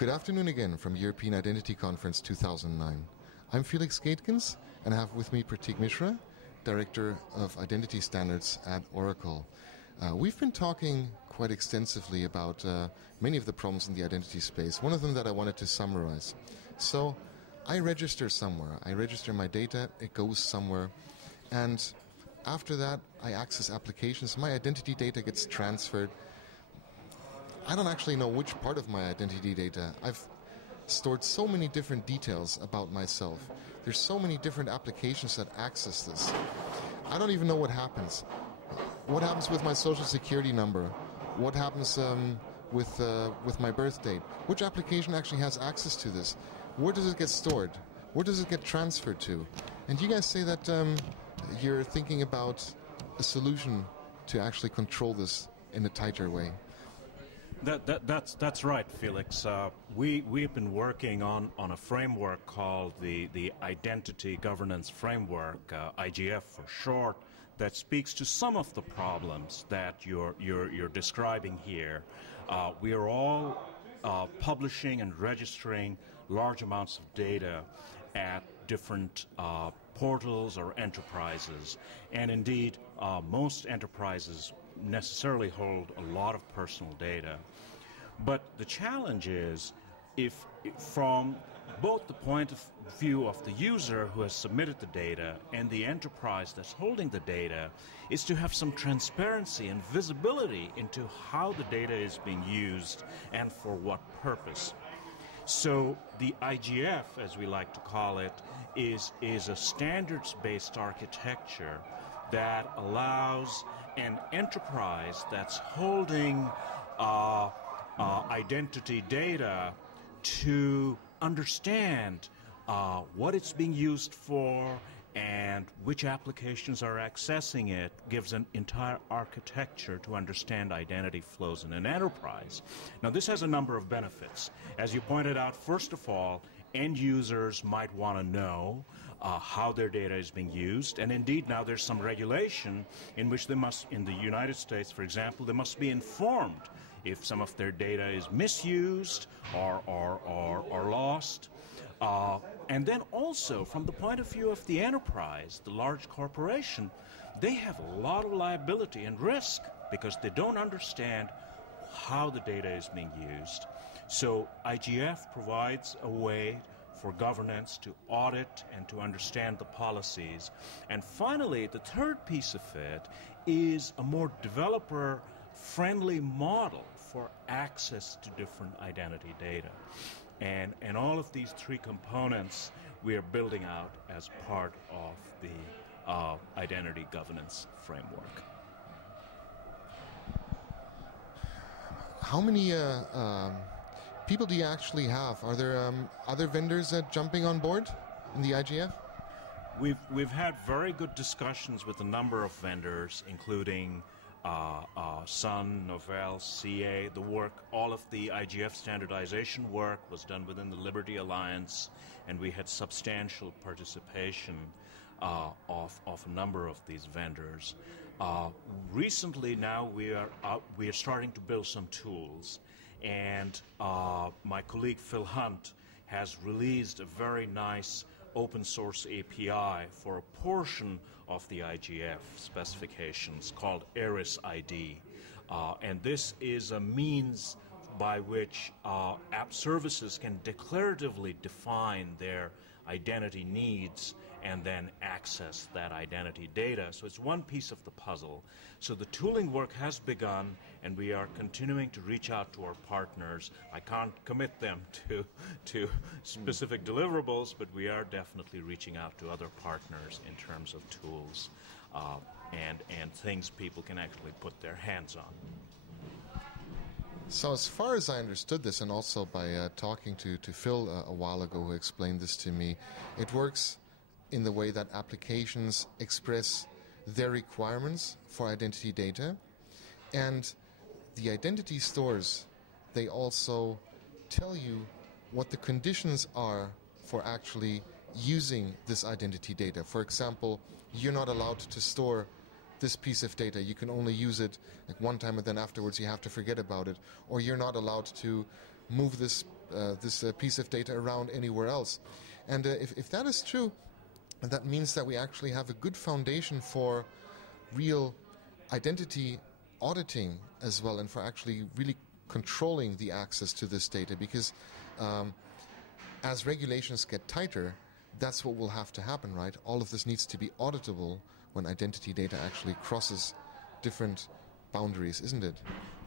Good afternoon again from European Identity Conference 2009. I'm Felix Gaehtgens, and I have with me Prateek Mishra, Director of Identity Standards at Oracle. We've been talking quite extensively about many of the problems in the identity space. One of them that I wanted to summarize. So, I register somewhere. I register my data, it goes somewhere, and after that I access applications, my identity data gets transferred. I don't actually know which part of my identity data. I've stored so many different details about myself. There's so many different applications that access this. I don't even know what happens. What happens with my social security number? What happens with my birth date? Which application actually has access to this? Where does it get stored? Where does it get transferred to? And you guys say that you're thinking about a solution to actually control this in a tighter way. That's right, Felix. We've been working on a framework called the Identity Governance Framework, IGF for short, that speaks to some of the problems that you're describing here. We are all publishing and registering large amounts of data at different portals or enterprises, and indeed most enterprises necessarily hold a lot of personal data. But the challenge is, if from both the point of view of the user who has submitted the data and the enterprise that's holding the data, is to have some transparency and visibility into how the data is being used and for what purpose. So the IGF, as we like to call it, is a standards-based architecture that allows an enterprise that's holding identity data to understand what it's being used for and which applications are accessing it, gives an entire architecture to understand identity flows in an enterprise. Now, this has a number of benefits. As you pointed out, first of all, end users might want to know how their data is being used, and indeed now there's some regulation in which they must, in the United States, for example, they must be informed if some of their data is misused or lost. And then also, from the point of view of the enterprise, the large corporation, they have a lot of liability and risk because they don't understand how the data is being used. So IGF provides a way for governance to audit and to understand the policies. And finally, the third piece of it is a more developer-friendly model for access to different identity data. And all of these three components we are building out as part of the identity governance framework. How many people do you actually have? Are there other vendors jumping on board in the IGF? We've had very good discussions with a number of vendors, including Sun, Novell, CA. The work, all of the IGF standardization work was done within the Liberty Alliance, and we had substantial participation of a number of these vendors. Recently now we are starting to build some tools, and my colleague Phil Hunt has released a very nice open source API for a portion of the IGF specifications called Eris ID. And this is a means by which app services can declaratively define their identity needs and then access that identity data. So it's one piece of the puzzle. So the tooling work has begun, and we are continuing to reach out to our partners. I can't commit them to specific deliverables, but we are definitely reaching out to other partners in terms of tools and things people can actually put their hands on. So as far as I understood this, and also by talking to Phil a while ago who explained this to me, it works in the way that applications express their requirements for identity data, and the identity stores, they also tell you what the conditions are for actually using this identity data. For example, you're not allowed to store this piece of data. You can only use it like one time, and then afterwards you have to forget about it. Or you're not allowed to move this this piece of data around anywhere else. And if that is true, that means that we actually have a good foundation for real identity auditing as well, and for actually really controlling the access to this data, because as regulations get tighter, that's what will have to happen, right? All of this needs to be auditable when identity data actually crosses different boundaries, isn't it?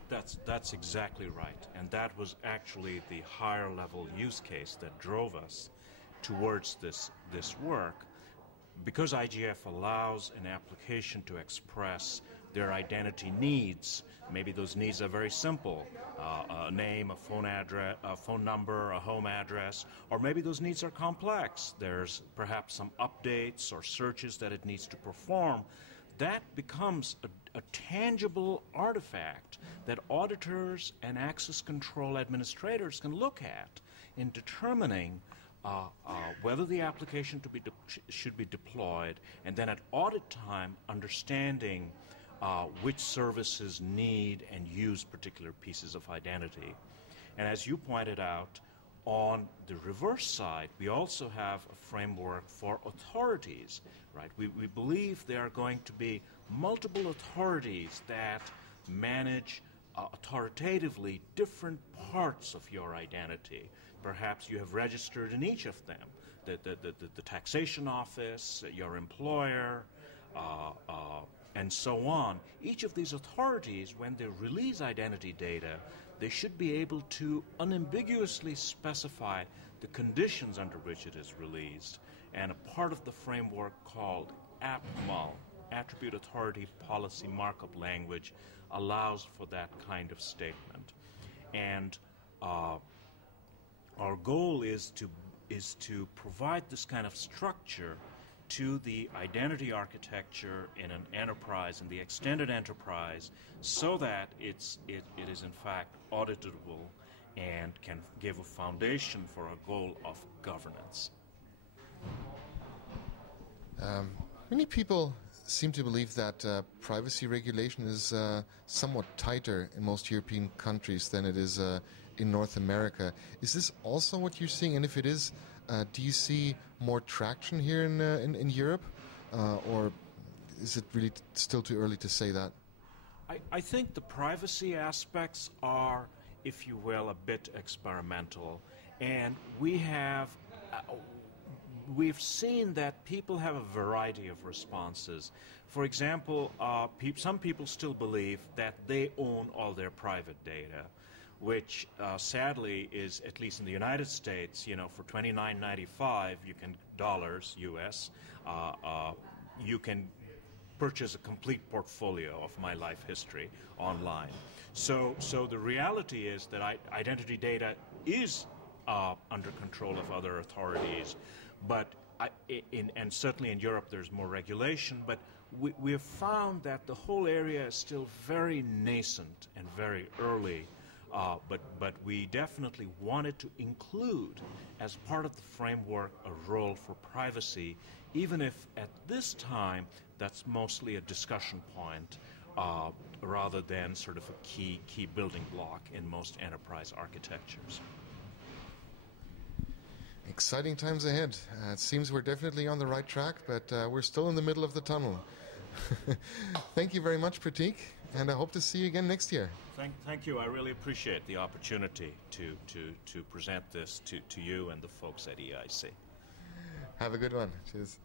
That's exactly right. And that was actually the higher level use case that drove us towards this work. Because IGF allows an application to express their identity needs, maybe those needs are very simple, a name, a phone address, a phone number, a home address, or maybe those needs are complex. There's perhaps some updates or searches that it needs to perform. That becomes a tangible artifact that auditors and access control administrators can look at in determining whether the application should be deployed, and then at audit time understanding which services need and use particular pieces of identity. And as you pointed out, on the reverse side, we also have a framework for authorities, right? We believe there are going to be multiple authorities that manage authoritatively different parts of your identity. Perhaps you have registered in each of them, the taxation office, your employer, and so on. Each of these authorities, when they release identity data, they should be able to unambiguously specify the conditions under which it is released. And a part of the framework called APML, Attribute Authority Policy Markup Language, allows for that kind of statement. And our goal is to provide this kind of structure to the identity architecture in an enterprise, in the extended enterprise, so that it is in fact auditable and can give a foundation for a goal of governance. Many people seem to believe that privacy regulation is somewhat tighter in most European countries than it is in North America. Is this also what you're seeing? And if it is, do you see more traction here in Europe? Or is it really still too early to say that? I think the privacy aspects are, if you will, a bit experimental. And we've seen that people have a variety of responses. For example, some people still believe that they own all their private data, which sadly is, at least in the United States, for $29.95, you can dollars US, you can purchase a complete portfolio of my life history online. So the reality is that identity data is under control of other authorities, but and certainly in Europe there's more regulation, but we have found that the whole area is still very nascent and very early. But we definitely wanted to include, as part of the framework, a role for privacy, even if at this time that's mostly a discussion point rather than sort of a key building block in most enterprise architectures. Exciting times ahead. It seems we're definitely on the right track, but we're still in the middle of the tunnel. Thank you very much, Prateek, and I hope to see you again next year. Thank you. I really appreciate the opportunity to present this to you and the folks at EIC. Have a good one. Cheers.